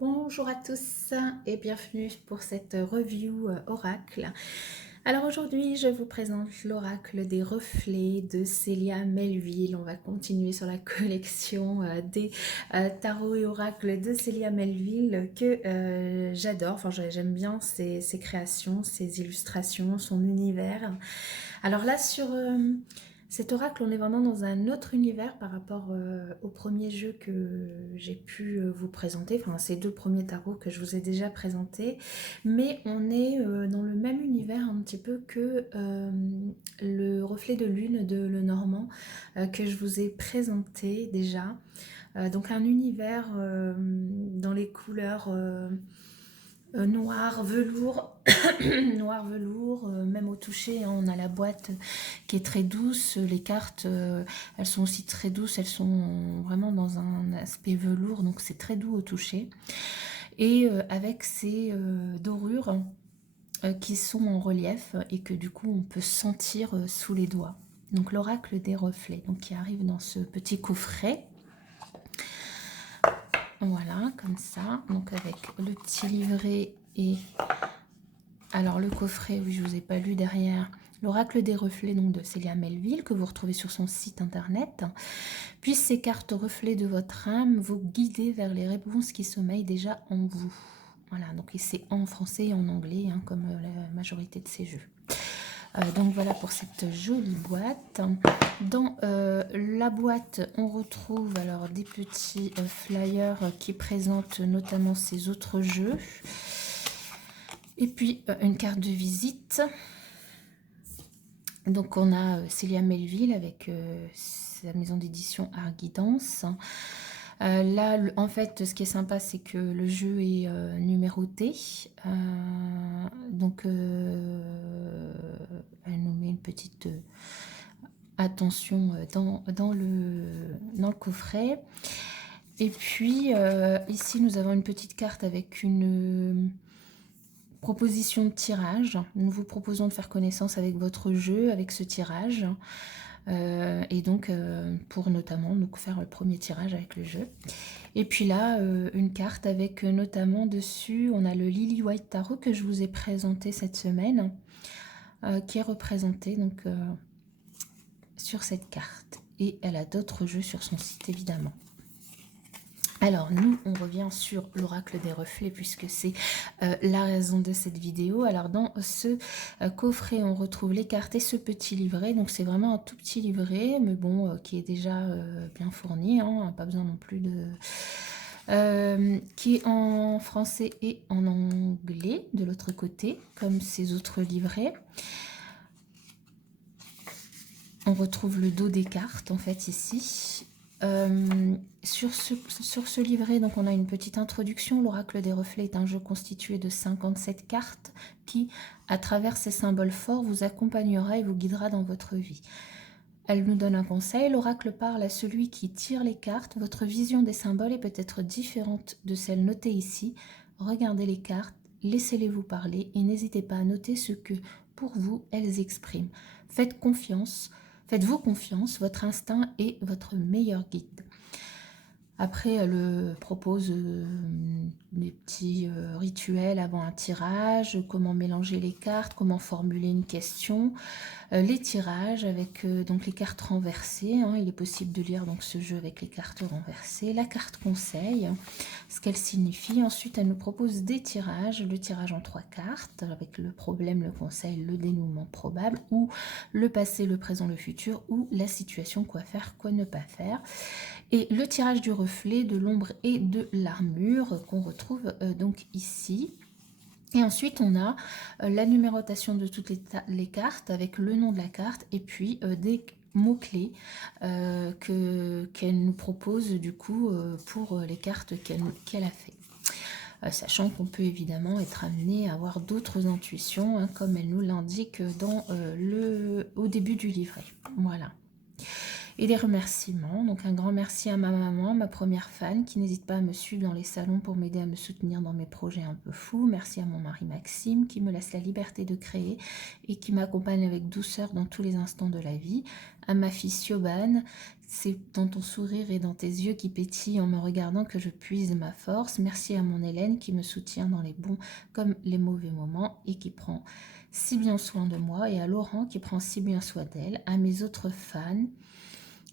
Bonjour à tous et bienvenue pour cette review oracle. Alors aujourd'hui, je vous présente l'oracle des reflets de Célia Melville. On va continuer sur la collection des tarots et oracles de Célia Melville que j'adore. Enfin, j'aime bien ses créations, ses illustrations, son univers. Alors là, sur cet oracle, on est vraiment dans un autre univers par rapport au premier jeu que j'ai pu vous présenter, enfin ces deux premiers tarots que je vous ai déjà présentés, mais on est dans le même univers un petit peu que le reflet de lune de Lenormand que je vous ai présenté déjà. Donc un univers dans les couleurs noir, velours, noir velours, même au toucher, hein, on a la boîte qui est très douce, les cartes, elles sont aussi très douces, elles sont vraiment dans un aspect velours, donc c'est très doux au toucher. Et avec ces dorures qui sont en relief et que du coup on peut sentir sous les doigts. Donc l'oracle des reflets, donc qui arrive dans ce petit coffret. Voilà, comme ça, donc avec le petit livret et... Alors le coffret, oui, je vous ai pas lu derrière, l'oracle des reflets donc de Célia Melville que vous retrouvez sur son site internet. Puis ces cartes reflets de votre âme vous guider vers les réponses qui sommeillent déjà en vous. Voilà, donc c'est en français et en anglais, hein, comme la majorité de ces jeux. Donc voilà pour cette jolie boîte. Dans la boîte, on retrouve alors des petits flyers qui présentent notamment ces autres jeux. Et puis une carte de visite. Donc on a Célia Melville avec sa maison d'édition Arguidance. Là, en fait, ce qui est sympa, c'est que le jeu est numéroté. Donc, elle nous met une petite attention dans le coffret. Et puis, ici, nous avons une petite carte avec une proposition de tirage. Nous vous proposons de faire connaissance avec votre jeu, avec ce tirage. Et donc, pour notamment donc, faire le premier tirage avec le jeu. Et puis là, une carte avec notamment dessus, on a le Lily White Tarot que je vous ai présenté cette semaine, qui est représenté donc, sur cette carte. Et elle a d'autres jeux sur son site, évidemment. Alors nous, on revient sur l'oracle des reflets puisque c'est la raison de cette vidéo. Alors dans ce coffret, on retrouve les cartes et ce petit livret. Donc c'est vraiment un tout petit livret, mais bon, qui est déjà bien fourni, hein, pas besoin non plus de... qui est en français et en anglais de l'autre côté, comme ces autres livrets. On retrouve le dos des cartes en fait ici. Sur ce livret, donc on a une petite introduction. L'oracle des reflets est un jeu constitué de 57 cartes qui, à travers ces symboles forts, vous accompagnera et vous guidera dans votre vie. Elle nous donne un conseil. L'oracle parle à celui qui tire les cartes. Votre vision des symboles est peut-être différente de celle notée ici. Regardez les cartes, laissez-les vous parler et n'hésitez pas à noter ce que, pour vous, elles expriment. Faites-vous confiance, votre instinct est votre meilleur guide. Après, elle propose des petits rituels avant un tirage, comment mélanger les cartes, comment formuler une question, les tirages avec donc les cartes renversées. Hein, il est possible de lire donc ce jeu avec les cartes renversées, la carte conseil, ce qu'elle signifie. Ensuite, elle nous propose des tirages, le tirage en 3 cartes avec le problème, le conseil, le dénouement probable, ou le passé, le présent, le futur, ou la situation, quoi faire, quoi ne pas faire. Et le tirage du reflet, de l'ombre et de l'armure qu'on retrouve donc ici. Et ensuite, on a la numérotation de toutes les cartes avec le nom de la carte et puis des mots-clés qu'elle nous propose du coup pour les cartes qu'elle a fait. Sachant qu'on peut évidemment être amené à avoir d'autres intuitions, hein, comme elle nous l'indique au début du livret. Voilà. Et des remerciements, donc un grand merci à ma maman, ma première fan, qui n'hésite pas à me suivre dans les salons pour m'aider à me soutenir dans mes projets un peu fous. Merci à mon mari Maxime, qui me laisse la liberté de créer et qui m'accompagne avec douceur dans tous les instants de la vie. À ma fille Siobhan, c'est dans ton sourire et dans tes yeux qui pétillent en me regardant que je puise ma force. Merci à mon Hélène qui me soutient dans les bons comme les mauvais moments et qui prend si bien soin de moi, et à Laurent qui prend si bien soin d'elle, à mes autres fans,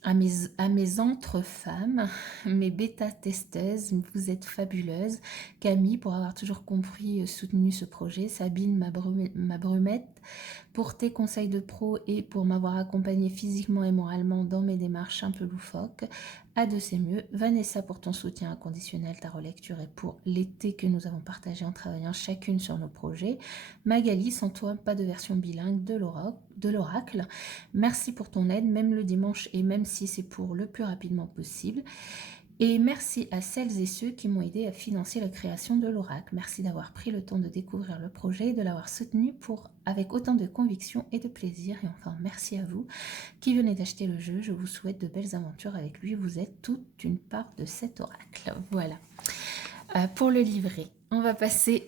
à mes entre femmes, mes bêta-testeuses, vous êtes fabuleuses. Camille, pour avoir toujours compris, soutenu ce projet. Sabine, ma brumette, pour tes conseils de pro et pour m'avoir accompagnée physiquement et moralement dans mes démarches un peu loufoques. À de c'est mieux. Vanessa, pour ton soutien inconditionnel, ta relecture et pour l'été que nous avons partagé en travaillant chacune sur nos projets. Magali, sans toi, pas de version bilingue de l'oracle. Merci pour ton aide, même le dimanche et même si c'est pour le plus rapidement possible. Et merci à celles et ceux qui m'ont aidé à financer la création de l'oracle. Merci d'avoir pris le temps de découvrir le projet et de l'avoir soutenu avec autant de conviction et de plaisir. Et enfin, merci à vous qui venez d'acheter le jeu. Je vous souhaite de belles aventures avec lui. Vous êtes toute une part de cet oracle. Voilà. Pour le livret, on va passer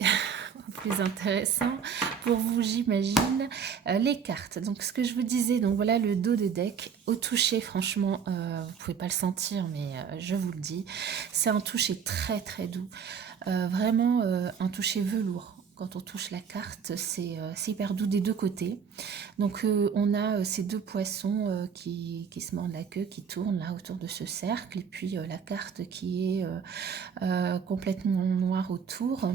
au plus intéressant pour vous, j'imagine, les cartes. Donc, ce que je vous disais, donc voilà le dos de deck. Au toucher, franchement, vous pouvez pas le sentir, mais je vous le dis, c'est un toucher très très doux. Vraiment un toucher velours. Quand on touche la carte, c'est hyper doux des deux côtés. Donc on a ces deux poissons qui se mordent la queue, qui tournent là autour de ce cercle. Et puis la carte qui est complètement noire autour.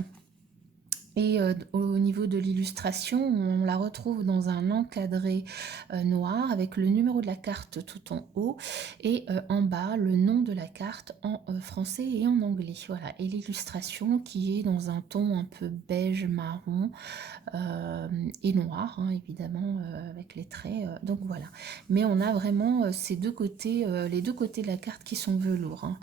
Et au niveau de l'illustration, on la retrouve dans un encadré noir avec le numéro de la carte tout en haut et en bas le nom de la carte en français et en anglais. Voilà. Et l'illustration qui est dans un ton un peu beige marron et noir, hein, évidemment, avec les traits. Donc voilà. Mais on a vraiment ces deux côtés, les deux côtés de la carte qui sont velours. Hein.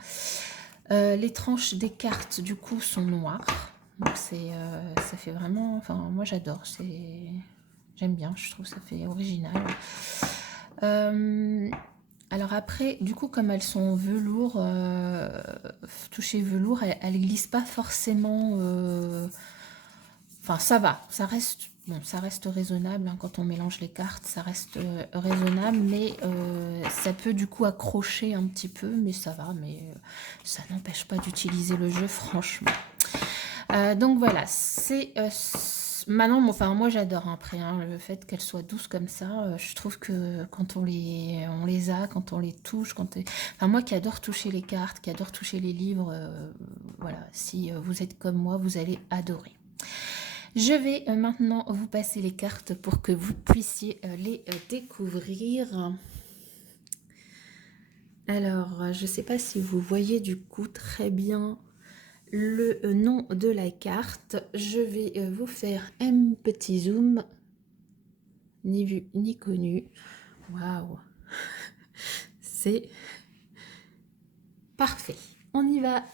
Les tranches des cartes du coup sont noires. Donc ça fait vraiment, enfin moi j'adore, j'aime bien, je trouve ça fait original. Alors après, du coup comme elles sont velours, touchées velours, elles glissent pas forcément, enfin ça va, ça reste, bon, ça reste raisonnable, hein, quand on mélange les cartes, ça reste raisonnable, mais ça peut du coup accrocher un petit peu, mais ça va, mais ça n'empêche pas d'utiliser le jeu franchement. Donc voilà, c'est maintenant, enfin moi j'adore après, hein, le fait qu'elles soient douces comme ça. Je trouve que quand on les a, quand on les touche, enfin moi qui adore toucher les cartes, qui adore toucher les livres, voilà, si vous êtes comme moi, vous allez adorer. Je vais maintenant vous passer les cartes pour que vous puissiez les découvrir. Alors, je ne sais pas si vous voyez du coup très bien le nom de la carte. Je vais vous faire un petit zoom. Ni vu ni connu. Waouh. C'est parfait. On y va.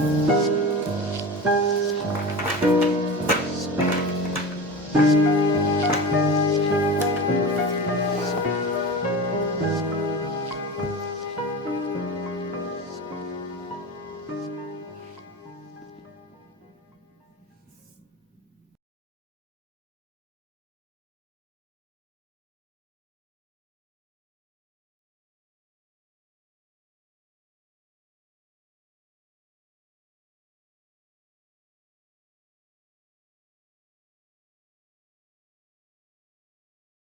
Voilà.